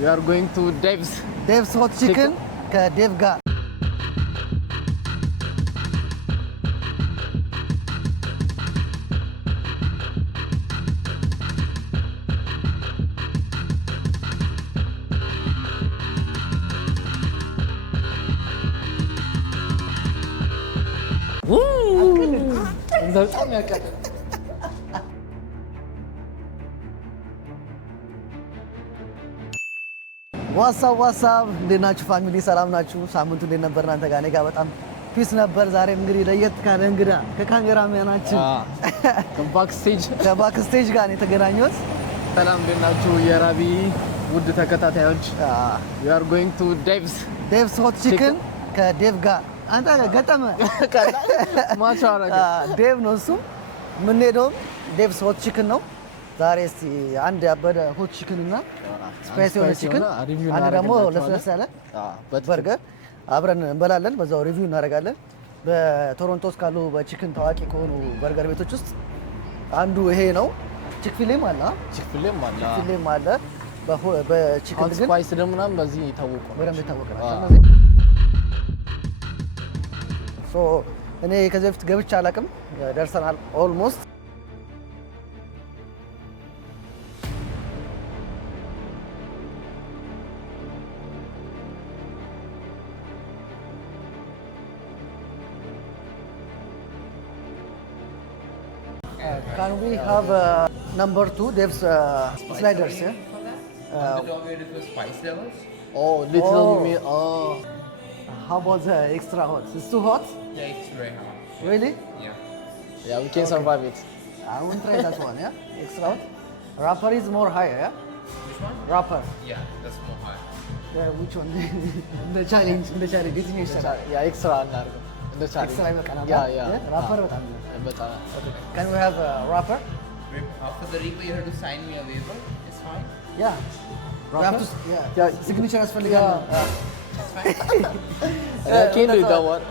We are going to Dave's hot chicken ከዴቭ ጋር በጣም ያቃጥላል። ዋትሳፕ እንዴት ናችሁ ፋሚሊ? ሰላም ናችሁ? ሳምንቱ እንዴት ነበር እናንተ ጋር? እኔ ጋር በጣም ፒስ ነበር። ዛሬም እንግዲህ ለየት ካለ እንግዳ ከካሜራማናችን ከባክስቴጅ ጋር ነው የተገናኘሁት። ሰላም እንዴት ናችሁ የራቢ ውድ ተከታታዮች? We are going to Dave's hot chicken ከዴቭ ጋር አንተ ገጠመ ማሻአላ ዴቭ ነው እሱ። የምንሄደውም Dave's hot chicken ነው። ዛሬ እስቲ አንድ ያበደ ሆት ቺክን እና ስፓይሲ የሆነ ቺክን አንድ ደግሞ ለስለስ ያለ በርገር አብረን እንበላለን። በዛው ሪቪው እናደርጋለን። በቶሮንቶ ውስጥ ካሉ በቺክን ታዋቂ ከሆኑ በርገር ቤቶች ውስጥ አንዱ ይሄ ነው። ቺክፊሌም አለ። በቺክን ግን ስፓይስ ደግሞ ምናምን በዚህ የታወቁ ነው። ሶ እኔ ከዚህ በፊት ገብቼ አላውቅም። ደርሰናል ኦልሞስት Can we have number 2 Dave's sliders? Yeah. spice levels. Oh, little me. Oh. How about the extra hot? It's too hot? Yeah, it's very hot. Really? Yeah, we can survive it. I won't try that one. Yeah, extra hot. Wrapper is more higher. Yeah. Which one? Wrapper. Yeah, that's more high. Yeah, which one? The challenge. Disney style. Yeah, extra እናድርገው. Extra በቃ Yeah. Wrapper በጣም Okay. Can we have a wrapper? After the waiver, you have to sign me a waiver. It's fine. Yeah. We have to, yeah. Signature ያስፈልጋል። It's fine. I can't do that one.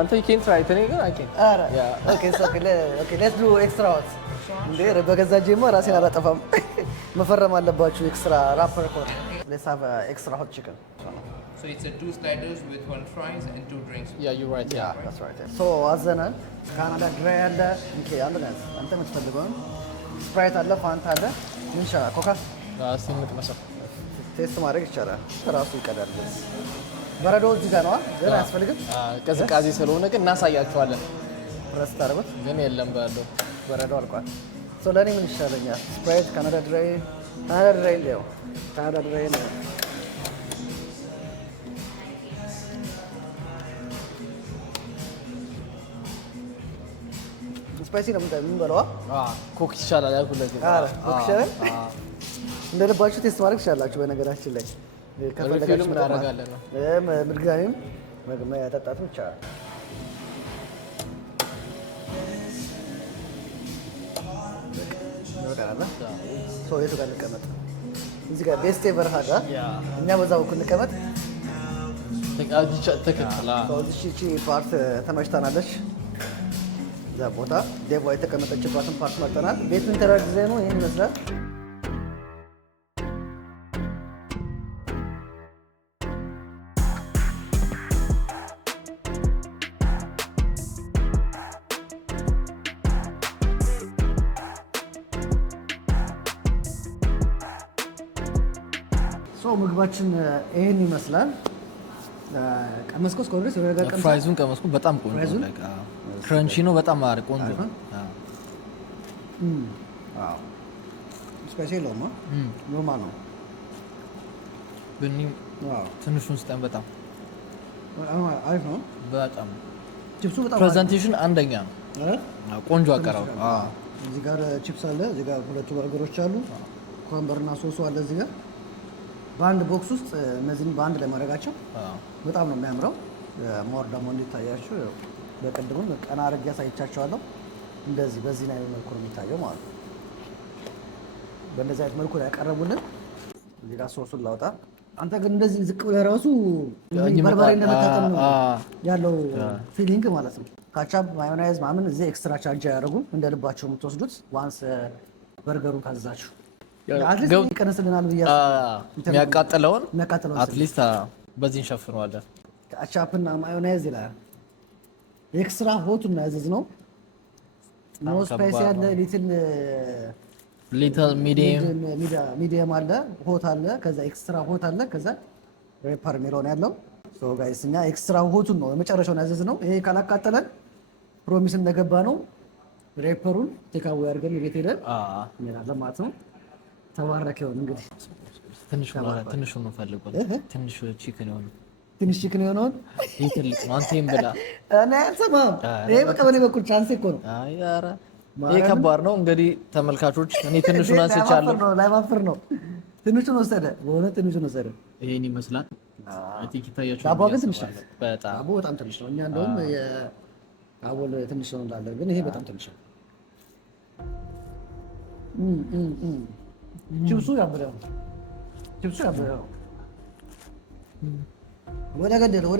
Until you can try it, I can. Yeah. Okay, so okay, let's do extra hot. እንዴ በገዛ ጄማ ራሴን አላጠፋም። መፈረም አለባችሁ ኤክስትራ ራፐር ኮድ። Let's have extra hot chicken. So it's a 2 sliders with 1 fries and 2 drinks. Yeah, you're right. Yeah, that's right. So አዘናል። ካናዳ ድራይ አለ። ኦኬ አንተ የምትፈልገው ስፕራይት አለ፣ ፋንታ አለ። ምንሻ ኮካ ሲምጥ መሰል ቴስት ማድረግ ይቻላል። ራሱ ይቀዳል። በረዶ እዚህ ጋር ነው ግን አያስፈልግም። ቅዝቃዜ ስለሆነ ግን እናሳያችኋለን። ፕረስ ታደርጉት ግን የለም በረዶ አልቋል። ሶ ለኔ ምን ይሻለኛል? ስፕራይት ካናዳ ድራይ ነው። ካናዳ ድራይ ነው። ስፓይሲ ነው የምንበላው። ኮክ ይቻላል ያልኩለት። ኮክ ይቻላል። እንደ ልባችሁ ቴስት ማድረግ ትችላላችሁ። በነገራችን ላይ ከፈለጋችሁ እናደርጋለን ነው ምድጋሚም መጠጣትም ይቻላል። የቱ ጋር እንቀመጥ? እዚህ ጋር ቤስቴ በረሃ ጋር እኛ በዛ በኩል እንቀመጥ። እዚህ ፓርት ተመችታናለች። እዛ ቦታ ዴቫ የተቀመጠችባትን ፓርት መርጠናል። ቤቱ ኢንተሪየር ዲዛይኑ ይህን ይመስላል። ምግባችን ይህን ይመስላል። ቀመስኮስ ኮንግሬስ ፍራይዙን ቀመስኩ። በጣም ቆንጆ ነው። ክራንቺ ነው። በጣም አሪፍ ቆንጆ ነው። ስፔሻል ነው። ኖርማል ነው። ትንሹን ስጠን። በጣም አሪፍ ነው። በጣም ቺፕሱ በጣም ፕሬዘንቴሽን አንደኛ ነው። ቆንጆ አቀራረብ። እዚህ ጋር ቺፕስ አለ። እዚህ ጋር ሁለቱ በርገሮች አሉ። ኮምበርና ሶሱ አለ እዚህ ጋር በአንድ ቦክስ ውስጥ እነዚህን በአንድ ላይ ማድረጋቸው በጣም ነው የሚያምረው። ሞር ደግሞ እንዲታያችሁ በቅድሙም ቀና አድርጌ አሳይቻቸዋለሁ። እንደዚህ በዚህ ላይ መልኩ ነው የሚታየው ማለት ነው። በእንደዚህ አይነት መልኩ ላይ ያቀረቡልን። እዚህ ጋር ሶሱን ላውጣ። አንተ ግን እንደዚህ ዝቅ ብለህ ራሱ በርበሬ እንደመታጠን ነው ያለው ፊሊንግ ማለት ነው። ካቻፕ ማዮናይዝ ማምን እዚህ ኤክስትራ ቻርጅ አያደርጉም። እንደ ልባቸው የምትወስዱት ዋንስ በርገሩን ካዘዛችሁ አትሊስት ይቀነስልናል ብያለሁ። የሚያቃጥለውን የሚያቃጥለውን አትሊስት በዚህ እንሸፍነዋለን። ካቻፕና ማዮኔዝ ይላል። ኤክስትራ ሆቱን ያዘዝ ነው። ኖ ስፓይሲ ያለ ሊትል ሚዲየም አለ፣ ሆት አለ፣ ከዛ ኤክስትራ ሆት አለ፣ ከዛ ሬፐር ሚሎን ያለው ሶ ጋይስ እኛ ኤክስትራ ሆቱን ነው የመጨረሻውን ያዘዝ ነው። ይሄ ካላቃጠለን ፕሮሚስ እንደገባ ነው ሬፐሩን ቴካዌ አድርገን ቤት ሄደን እንላለን ማለት ነው። ተባረክ ይሁን እንግዲህ ትንሹ ነው ፈልገው ትንሹ ቺክን የሆነ ትንሽ ቺክን የሆነውን ይትልቅ ነው አንተም ብላ እኔ አልሰማም። ይሄ በቀበሌ በኩል ቻንስ እኮ ነው። አይ ኧረ ይሄ ከባድ ነው። እንግዲህ ተመልካቾች እኔ ትንሹን አንስቻለሁ። ላይማፍር ነው። ትንሹን ወሰደ፣ በእውነት ትንሹን ወሰደ። ይሄን ይመስላል። አቲክ ታያችሁ። ዳቦ ግን ትንሽ ነው። በጣም ዳቦ በጣም ትንሽ ነው። እኛ እንደውም የአቦል ትንሽ ነው እንዳለን፣ ግን ይሄ በጣም ትንሽ ነው። ቺፕሱ ያበለው ወደ ገደለው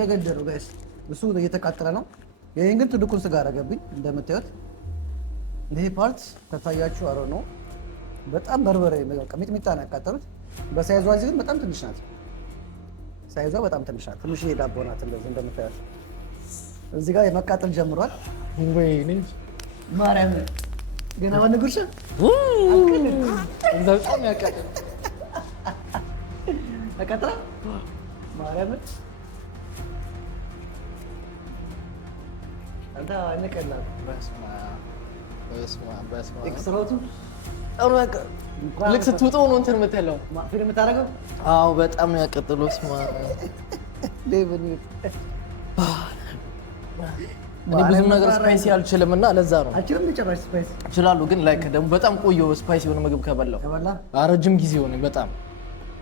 ጋይስ፣ እሱ እየተቃጠለ ነው። ይሄን ግን ትልቁን ስጋ አደረገብኝ እንደምታዩት። ይሄ ፓርት ከታያችሁ አሮ ነው። በጣም በርበሬ በቃ ሚጥሚጣ ነው ያቃጠሉት። በሳይዟ እዚህ ግን በጣም ትንሽ ናት። ሳይዟ በጣም ትንሽ ናት። ትንሽ ዳቦ ናት እንደዚህ እንደምታዩት። እዚህ ጋር የመቃጠል ጀምሯል። ወይኔ ማርያም ገና ወንጉርሽ በጣም ያቃጠለ ተቀጥራ ማርያም አንተ አንቀላል በስማ ኤክስትራቱ ልክ ስትውጠው ነው እንትን የምትለው ፊልም የምታደርገው። አዎ በጣም ያቀጥሎ ስማ እኔ ብዙ ነገር ስፓይሲ አልችልም እና ለዛ ነው አልችልም። ጨራሽ ስፓይሲ እችላለሁ፣ ግን ላይክ ደግሞ በጣም ቆየሁ ስፓይሲ የሆነ ምግብ ከበላሁ ረጅም ጊዜ ሆነኝ። በጣም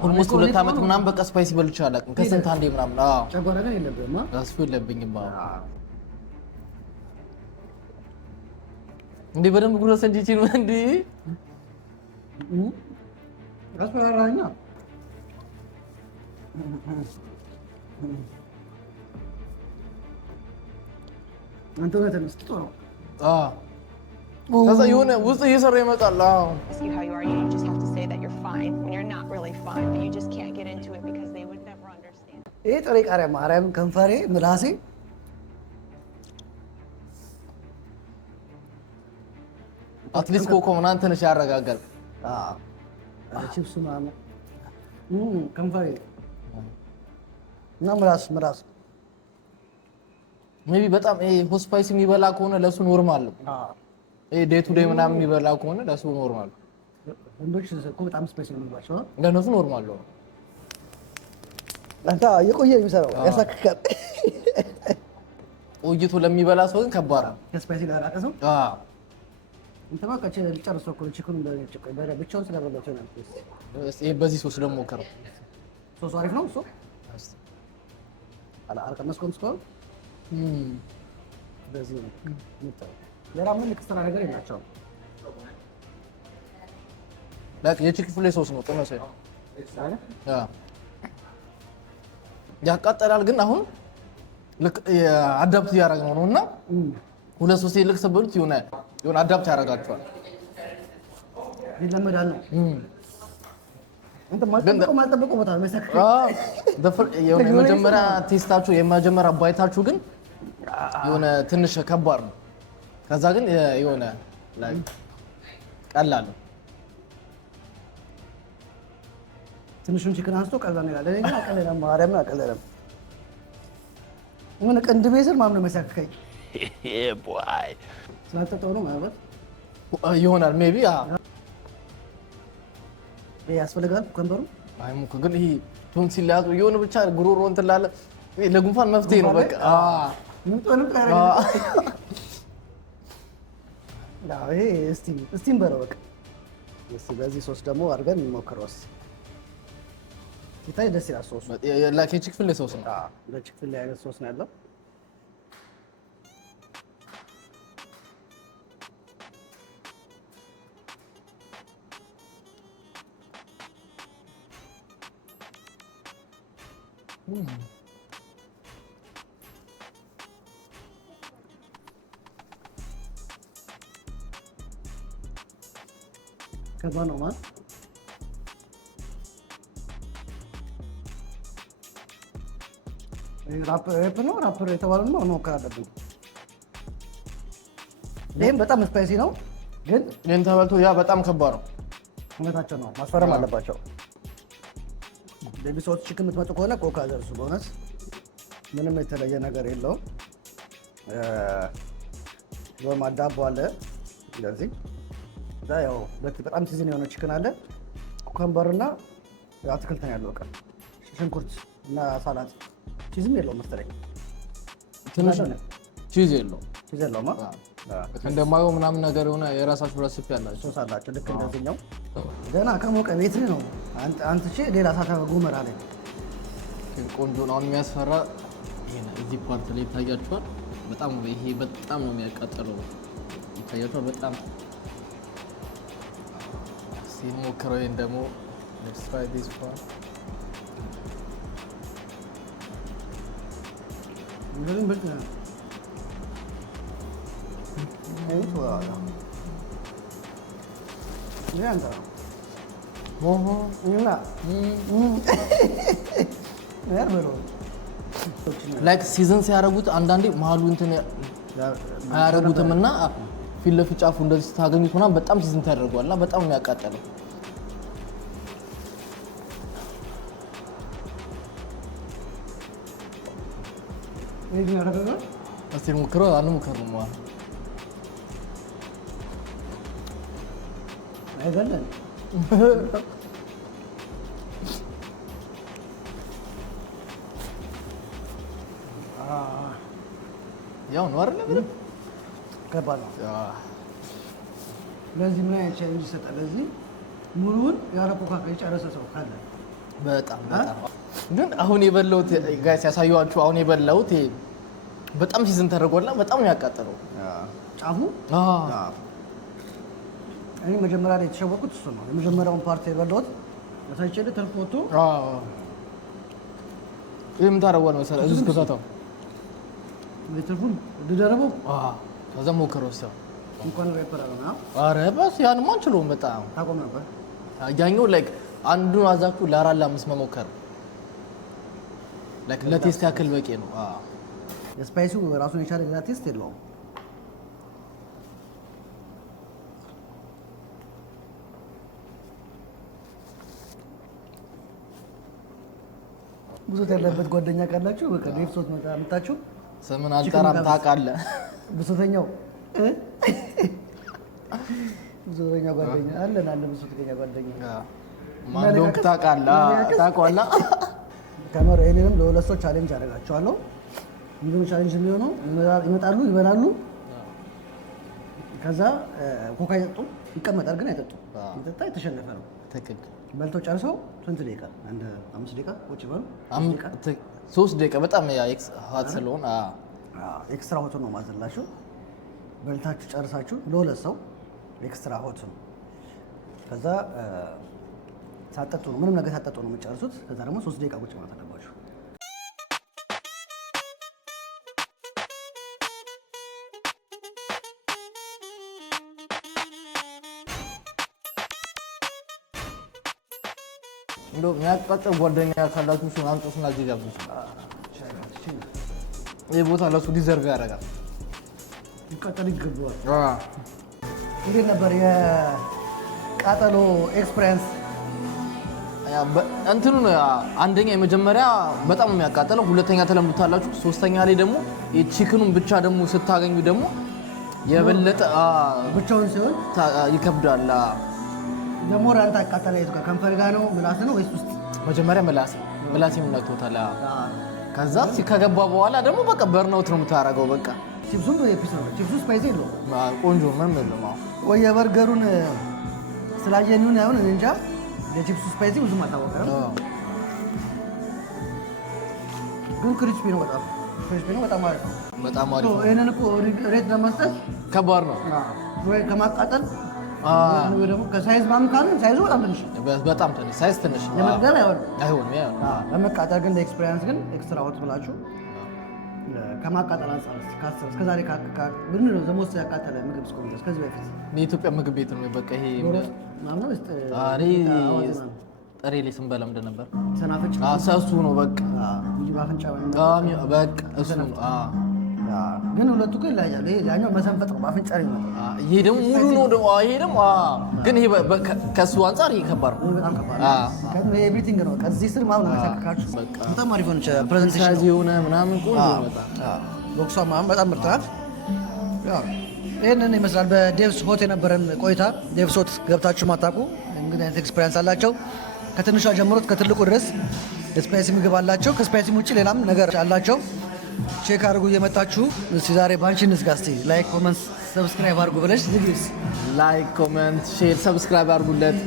ኦልሞስት 2 ዓመት ምናምን በቃ ስፓይሲ በልቼ አላውቅም። ከስንት አንዴ ምናምን። አዎ ጨጓራ ግን የለብህም? እሱ የለብኝም። እንዴ በደንብ ጉረስ እንጂ ነው እንዴ አስፈራራኛ። አንተ ነው ተነስተው ነው ከዛ የሆነ ውስጥ እየሰራ ይመጣል። ይሄ ጥሬ ቃሪያ ማርያም ከንፈሬ ምላሴ አትሊስት ኮኮ ምናምን ትንሽ ያረጋጋል። ቺፕስ ምናምን ከንፈሬ እና ምላስ ሜቢ በጣም ሆት ስፓይሲ የሚበላ ከሆነ ለሱ ኖርማል ነው። ዴይ ቱ ዴይ ምናምን የሚበላ ከሆነ ለሱ ኖርማል ነው። ወንዶች እኮ በጣም ስፓይሲ ነው የሚባቸው። ለነሱ ኖርማል ነው። አንተ የቆየ የሚሰራው ያሳክካል። ቆይቶ ለሚበላ ሰው ግን ከባድ ነው። ከስፓይሲ ጋር አቀሰው እንተማ ከቸ ልጨርሰው እኮ ቺክኑ ብቻውን ስለበላቸው ነው። በዚህ ሶስ ደግሞ ሞከረው። ሶስ አሪፍ ነው። እሱ አልቀመስኩም እስካሁን። በዚህ ነው ሌላ ምን ኤክስትራ ነገር የላቸውም። የቺክ ፍሌ ሶስ ነው ተመሳሳይ ያቃጠላል። ግን አሁን ልክ አዳፕት እያደረግነው ነው እና 2-3 ልክ ስትበሉት የሆነ አዳፕት ያደርጋቸዋል። ይለመዳል ነው እንት ማልጠበቀው ቦታ መሰከረ። የመጀመሪያ ቴስታችሁ የመጀመሪያ ባይታችሁ ግን የሆነ ትንሽ ከባድ ነው። ከዛ ግን የሆነ ቀላል ነው። ትንሹን ቺክን አንስቶ ቀላል ነው ያለ ግን አቀለለም ማርያም አቀለለም ምን ቅንድቤ ስር ማምነው መሰከከኝ ቦይ ስላልጠጣሁ ነው ማለት ይሆናል ሜቢ ያስፈልጋል ኮምበሩ አይሙክ ግን ይሄ ቶንሲል ላይ የሆነ ብቻ ጉሮሮ እንትን ላለ ለጉንፋን መፍትሄ ነው። በቃ ይሄ እስቲም በለው በቃ። እስቲ በዚህ ሶስ ደግሞ አድርገን እንሞክረው። ሲታይ ደስ ይላል ሶሱ። ቺክ ፍሌ ሶስ ነው። ለቺክ ፍሌ አይነት ሶስ ነው ያለው። ከባድ ነው ማለት ራፐር የተባለ ነው መሞከር አለብን። ይህም በጣም ስፓይሲ ነው፣ ግን ይህን ተበልቶ ያ በጣም ከባድ ነው። እውነታቸው ነው፣ ማስፈረም አለባቸው። ቤቢ ሶልት ቺክን የምትመጡ ከሆነ ኮካ ዘርሱ። በእውነት ምንም የተለየ ነገር የለውም። ኖርማል ዳቦ አለ እንደዚህ። እዛ ያው በጣም ሲዝን የሆነ ቺክን አለ። ኩከምበር እና አትክልት ነው ያለው። ሽንኩርት እና ሳላድ። ቺዝም የለውም መሰለኝ። ትንሽ ቺዝ የለውም። ቺዝ የለውም። እንደማየው ምናምን ነገር የሆነ የራሳችሁ ረሲፒ ያላቸው ሶስ አላቸው። ልክ እንደዚህኛው ገና ከሞቀ ቤት ነው አንትቼ ሌላ ሳታ ጉመራ ላይ ቆንጆ ነው። አሁን የሚያስፈራ እዚህ ፓርት ላይ ይታያችኋል። በጣም ነው ይሄ በጣም ነው የሚያቃጥለው። ይታያችኋል በጣም ሲሞክረው። ይሄን ደግሞ let's try this one ምንም ብቻ ላይክ ሲዝን ሲያደርጉት አንዳንዴ መሀሉ እንትን አያደርጉትም እና ፊት ለፊት ጫፉ እንደዚህ ስታገኙት ምናምን በጣም ሲዝን ታደርገዋል እና በጣም ነው የሚያቃጠለው። እስቲ ሞክረው አንሞክረውም ማለት አይገለን ያው ነው አይደል? ምንም ከባድ ነው። ለዚህ ምን አይነት ቻሌንጅ ይሰጣል? ለዚህ ሙሉውን ያለ ኮካ የጨረሰ ሰው ካለ በጣም ግን አሁን የበላሁት ጋይስ ያሳየኋችሁ አሁን የበላሁት በጣም ሲዝን ተደርጓልና በጣም ነው ያቃጠለው ጫፉ። እኔ መጀመሪያ ላይ የተሸወቁት እሱ ነው። የመጀመሪያውን ፓርት የበላሁት ለታችለ ተርፎቶ ይሄ ምን ታደርጓል መሰለህ? እዚህ ከታታው ለተርፉን ድደረበው ከዛ ሞክረው ሰው እንኳን ሬፐራና አረ በስ ያን ማን ችሎ በጣም ታቆም ነበር። ያኛው ላይክ አንዱን አዛኩ ለአራት ለአምስት መሞከር ላይክ ለቴስት ያክል በቂ ነው። የስፓይሱ ራሱን የቻለ ሌላ ቴስት የለውም። ብሶት ያለበት ጓደኛ ካላችሁ በቃ ዴፍ ሶት መጣ አምጣችሁ ስምን አልጠራም ታውቃለህ። ብሶተኛው ብሶተኛ ጓደኛ አለ ብሶተኛ ጓደኛ ማንዶክ ታውቃለህ። ካሜራ እኔንም ለሁለት ሰው ቻሌንጅ አደርጋቸዋለሁ። ምንድነው ቻሌንጅ የሚሆነው? ይመጣሉ፣ ይበላሉ። ከዛ ኮካ ይጠጡ፣ ይቀመጣል ግን አይጠጡም። ይጠጣ የተሸነፈ ነው። ትክክል። በልተው ጨርሰው ስንት ደቂቃ? አንድ 5 ደቂቃ ቁጭ በሉ። 3 ደቂቃ በጣም ሀት ስለሆነ ኤክስትራ ሆት ነው ማዘላችሁ። በልታችሁ ጨርሳችሁ ለሁለት ሰው ኤክስትራ ሆት ነው። ከዛ ሳጠጡ ነው ምንም ነገር ሳጠጡ ነው የምጨርሱት። ከዛ ደግሞ 3 ደቂቃ ቁጭ ማለት አለባችሁ። እንደው የሚያቃጥል ጓደኛ ካላችሁ እሱን አምጡትና እዚህ ጋብዙት። ይህ ቦታ ለሱ ዲዘርቭ ያደርጋል። ይቃጠል ይገባዋል። እንዴት ነበር የቃጠሎ ኤክስፒሪየንስ? እንትኑ አንደኛ የመጀመሪያ በጣም የሚያቃጥለው፣ ሁለተኛ ተለምዱታላችሁ፣ ሶስተኛ ላይ ደግሞ የቺክኑን ብቻ ደግሞ ስታገኙ ደግሞ የበለጠ ብቻውን ሲሆን ይከብዳል። ደግሞ ራንታ አቃጠለ የቱ ጋር ከንፈር ጋር ነው ምላስ ነው ወይስ ውስጥ? መጀመሪያ ምላስ የሚነክቶታል። ከዛ ከገባ በኋላ ደግሞ በቃ በርናውት ነው የምታደርገው። በቃ ቺፕሱም ኤፒስ ነው። ቺፕሱ ስፓይሲ የለውም፣ ቆንጆ ምንም የለውም። ወይ የበርገሩን ስላየን ይሁን አይሆን እንጃ የቺፕሱ ስፓይሲ ብዙም አልታወቀም፣ ግን ክሪስፒ ነው። በጣም ክሪስፒ ነው። በጣም አሪፍ ነው። በጣም አሪፍ ነው። ይሄንን እኮ ሬት ለመስጠት ከባድ ነው ወይ ከማቃጠል ወይ ደግሞ ከሳይዝ ማም ካለ ሳይዙ በጣም ትንሽ በጣም ትንሽ ሳይዝ ትንሽ ለመግደል አይሆንም። ለመቃጠል ግን ለኤክስፒሪየንስ ግን ኤክስትራ ሆት ብላችሁ ከማቃጠል አንጻር እስከ ዛሬ ምንድን ነው ዘሞስ ያቃጠለ ምግብ እስከሆነ እስከዚህ በፊት የኢትዮጵያ ምግብ ቤት ነው። በቃ ይሄ ጥሬ ላይ ስንበላ ምንድን ነበር? ሰናፍጭ ሰሱ ነው በቃ እንጂ ባፍንጫ በቃ እሱ ነው። ግን ሁለቱ ግን ይለያያሉ። ይሄ ያኛው መሰንፈጥ ነው፣ ባፍንጫ ነው የሚመጣው። ይሄ ደግሞ ሙሉ ነው ደግሞ። ይሄ ደግሞ ግን ይሄ ከሱ አንፃር ይሄ ከባድ ነው። በጣም ከባድ ነው። ምክንያቱም ይሄ ኤቭሪቲንግ ነው። ከዚህ ስር ማለት ነው ያሳካካችሁ። በጣም አሪፍ ሆነች ፕሬዘንቴሽን ሳይዝ የሆነ ምናምን ቆንጆ ነው በጣም። ቦክሷ ምናምን በጣም ምርጥ ናት። ያው ይሄንን ይመስላል በዴቭስ ሆት የነበረን ቆይታ። ዴቭስ ሆት ገብታችሁ ማታውቁ እንግዲህ አይነት ኤክስፒሪየንስ አላቸው። ከትንሿ ጀምሮ ከትልቁ ድረስ ስፓይሲ ምግብ አላቸው። ከስፓይሲ ውጭ ሌላም ነገር አላቸው። ቼክ አድርጉ እየመጣችሁ። እስቲ ዛሬ ባንቺ እንዝጋ። እስቲ ላይክ፣ ኮመንት፣ ሰብስክራይብ አድርጉ ብለሽ ዝግጅት ላይክ፣ ኮመንት፣ ሼር፣ ሰብስክራይብ አድርጉለት።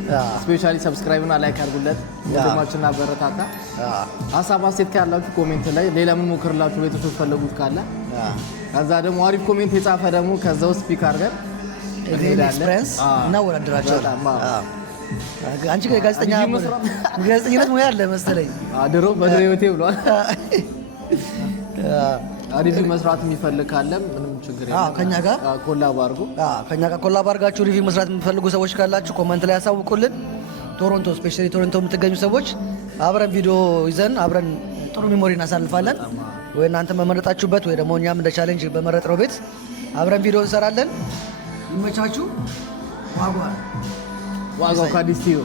ስፔሻሊ ሰብስክራይብ እና ላይክ አድርጉለት። ወንድማችንና በረታታ። ሀሳብ አስተያየት ካላችሁ ኮሜንት ላይ ሌላ ምን ሞክርላችሁ ቤተሰብ ፈለጉት ካለ ከዛ ደግሞ አሪፍ ኮሜንት የጻፈ ደግሞ ከዛው ስፒክ አድርገን ኤክስፒሪየንስ እናወዳድራቸዋለን። አንቺ ጋዜጠኝነት ሙያ አለ መሰለኝ። ድሮ በድሮ ህይወቴ ብሏል። ሪቪው መስራት የሚፈልግ ካለ ምንም ችግር የለም። ከኛ ጋር ኮላብ አድርጉ። ከኛ ጋር ኮላብ አድርጋችሁ ሪቪው መስራት የምትፈልጉ ሰዎች ካላችሁ ኮመንት ላይ ያሳውቁልን። ቶሮንቶ ስፔሻሊ ቶሮንቶ የምትገኙ ሰዎች አብረን ቪዲዮ ይዘን አብረን ጥሩ ሜሞሪ እናሳልፋለን። ወይ እናንተ በመረጣችሁበት ወይ ደግሞ እኛም እንደ ቻሌንጅ በመረጥነው ቤት አብረን ቪዲዮ እንሰራለን። ይመቻችሁ። ዋጋው ካዲስቲዮ